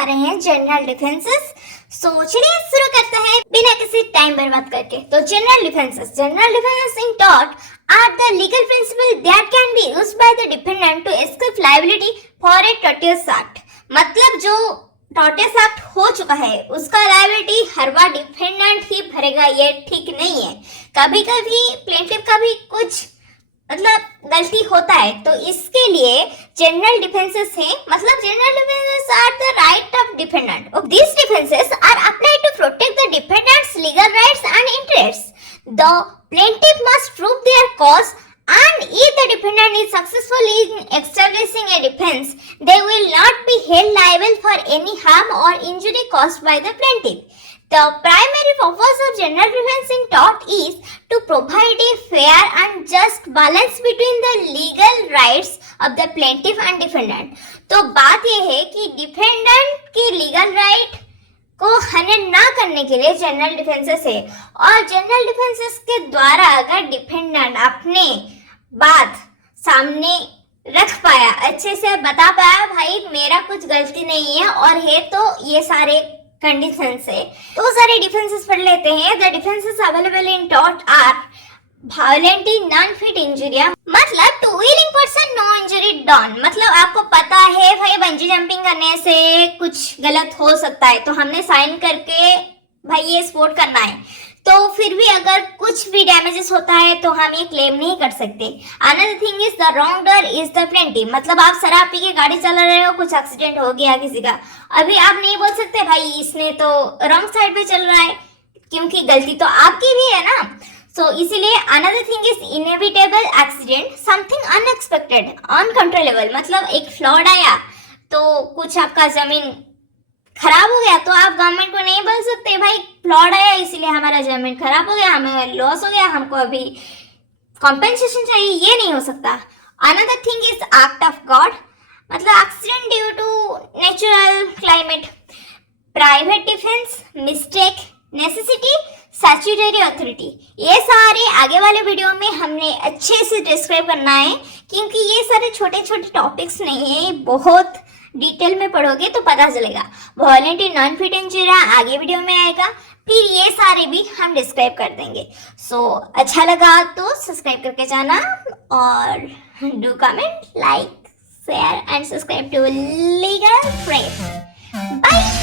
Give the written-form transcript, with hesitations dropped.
जा रहे हैं जनरल डिफेंसेस। सो चलिए शुरू करते हैं बिना किसी टाइम बर्बाद करके। तो general defences in tort are the legal principle that can be used by the defendant to escape liability for a tortious act. मतलब जो टॉर्टियस एक्ट हो चुका है उसका लायबिलिटी हर बार डिफेंडेंट ही भरेगा, ये ठीक नहीं है। कभी कभी प्लेंटिफ का भी कुछ गलती होता है, तो इसके लिए जनरल डिफेंसेस है। मतलब general defences are the right of defendant. These defenses are applied to protect the defendant's legal rights and interests. The plaintiff must prove their cause, and if the defendant is successful in establishing a defense, they will not be held liable for any harm or injury caused by the plaintiff. The primary purpose of general defense in tort is to provide a fair and just balance between the legal rights of the plaintiff and defendant. तो बात यह है कि defendant की legal right को हनन ना करने के लिए जनरल डिफेंसेस है, और जनरल डिफेंसेस के द्वारा अगर डिफेंडेंट अपने बात सामने रख पाया, अच्छे से बता पाया भाई मेरा कुछ गलती नहीं है और है तो ये सारे कंडीशन है, तो सारे डिफेंसेस पढ़ लेते हैं। The defences available in tort are volenti non fit injuria, मतलब to willing person no injury done. मतलब आपको पता है भाई बंजी जंपिंग करने से कुछ गलत हो सकता है, तो हमने साइन करके भाई ये स्पोर्ट करना है, तो फिर भी अगर कुछ भी डैमेजेस होता है तो हम ये क्लेम नहीं कर सकते। Another thing is the wrongdoer is the plaintiff. मतलब आप शराब पी के गाड़ी चला रहे हो, कुछ एक्सीडेंट हो गया किसी का, अभी आप नहीं बोल सकते भाई इसने तो रॉन्ग साइड पे चल रहा है, क्योंकि गलती तो आपकी भी है ना। सो इसीलिए another thing is inevitable accident, something unexpected uncontrollable. मतलब एक फ्लड आया तो कुछ आपका जमीन खराब हो गया, तो आप गवर्नमेंट को नहीं बोल सकते भाई फ्लड आया इसीलिए हमारा जमीन खराब हो गया, हमें लॉस हो गया, हमको अभी कॉम्पेंसेशन चाहिए, ये नहीं हो सकता। Another thing is act of God, मतलब accident due to natural climate, private defence, mistake, necessity, statutory authority. ये सारे आगे वाले वीडियो में हमने अच्छे से डिस्क्राइब करना है, क्योंकि ये सारे छोटे छोटे टॉपिक्स नहीं है, बहुत डिटेल में पढ़ोगे तो पता चलेगा। वायलेंट नॉन फिट इंजुरी आगे वीडियो में आएगा, फिर ये सारे भी हम डिस्क्राइब कर देंगे। सो अच्छा लगा तो सब्सक्राइब करके जाना, और do comment, like, share and subscribe to legal friends. Bye.